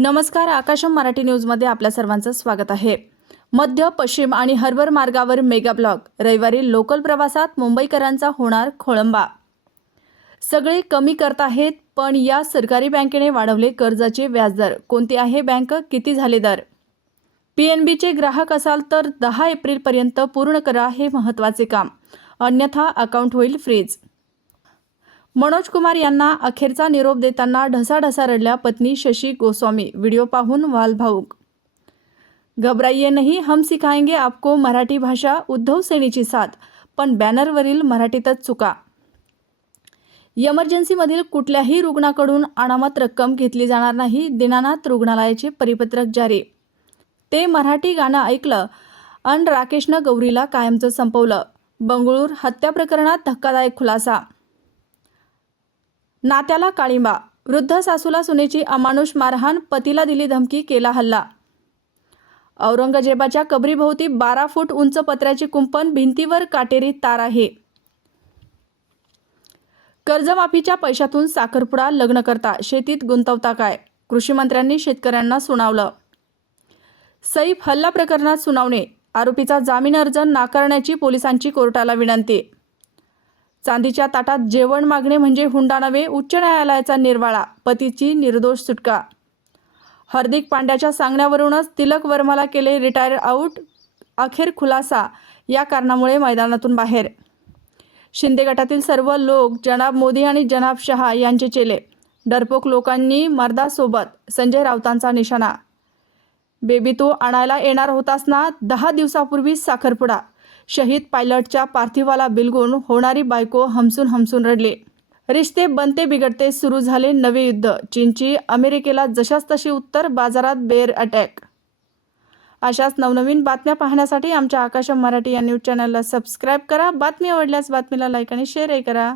नमस्कार आकाशम मराठी न्यूजमध्ये आपल्या सर्वांचं स्वागत आहे. मध्य पश्चिम आणि हर्बर मार्गावर मेगा ब्लॉक. रविवारी लोकल प्रवासात मुंबईकरांचा होणार खोळंबा. सगळे कमी करत आहेत पण या सरकारी बँकेने वाढवले कर्जाचे व्याजदर. कोणती आहे बँक? किती झाले दर? पी एन बीचे ग्राहक असाल तर दहा एप्रिलपर्यंत पूर्ण करा हे महत्त्वाचे काम. अन्यथा अकाउंट होईल फ्रीज. मनोज कुमार यांना अखेरचा निरोप देताना ढसाढसा रडल्या पत्नी शशी गोस्वामी. व्हिडिओ पाहून व्हाल भाऊक घबराइये नाही हम सिखाएंगे आपको मराठी भाषा उद्धव सेनेची साथ पण बॅनरवरील मराठीतच चुका. इमर्जन्सीमधील कुठल्याही रुग्णाकडून अनामत रक्कम घेतली जाणार नाही दीनानाथ रुग्णालयाचे परिपत्रक जारी. ते मराठी गाणं ऐकलं अन राकेशनं गौरीला कायमचं संपवलं. बंगळूर हत्या प्रकरणात धक्कादायक खुलासा नात्याला काळिंबा. वृद्ध सासूला सुनेची अमानुष मारहाण पतीला दिली धमकी केला हल्ला. औरंगजेबाच्या कबरीभोवती बारा फूट उंच पत्र्याची कुंपण भिंतीवर काटेरी तार आहे. कर्जमाफीच्या पैशातून साखरपुडा लग्न करता शेतीत गुंतवता काय? कृषी मंत्र्यांनी शेतकऱ्यांना सुनावलं. सैफ हल्ला प्रकरणात सुनावणे आरोपीचा जामीन अर्ज नाकारण्याची पोलिसांची कोर्टाला विनंती. चांदीच्या ताटात जेवण मागणे म्हणजे हुंडा नव्हे उच्च न्यायालयाचा निर्वाळा पतीची निर्दोष सुटका. हार्दिक पांड्याच्या सांगण्यावरूनच तिलक वर्माला केले रिटायर आऊट अखेर खुलासा या कारणामुळे मैदानातून बाहेर. शिंदे गटातील सर्व लोक जनाब मोदी आणि जनाब शहा यांचे चेले. डरपोक लोकांनी मर्दासोबत संजय राऊतांचा निशाणा. बेबी तू आणायला येणार होतास ना दहा दिवसापूर्वी साखरपुडा शहीद पायलटच्या पार्थिवाला बिलगून होणारी बायको हमसून हमसून रडले. रिश्ते बनते बिघडते सुरू झाले नवे युद्ध. चीनची अमेरिकेला जशास तशी उत्तर बाजारात बेअर अटॅक. अशाच नवनवीन बातम्या पाहण्यासाठी आमच्या आकाशम मराठी या न्यूज चॅनलला सबस्क्राईब करा. बातमी आवडल्यास बातमीला लाईक आणि शेअरही करा.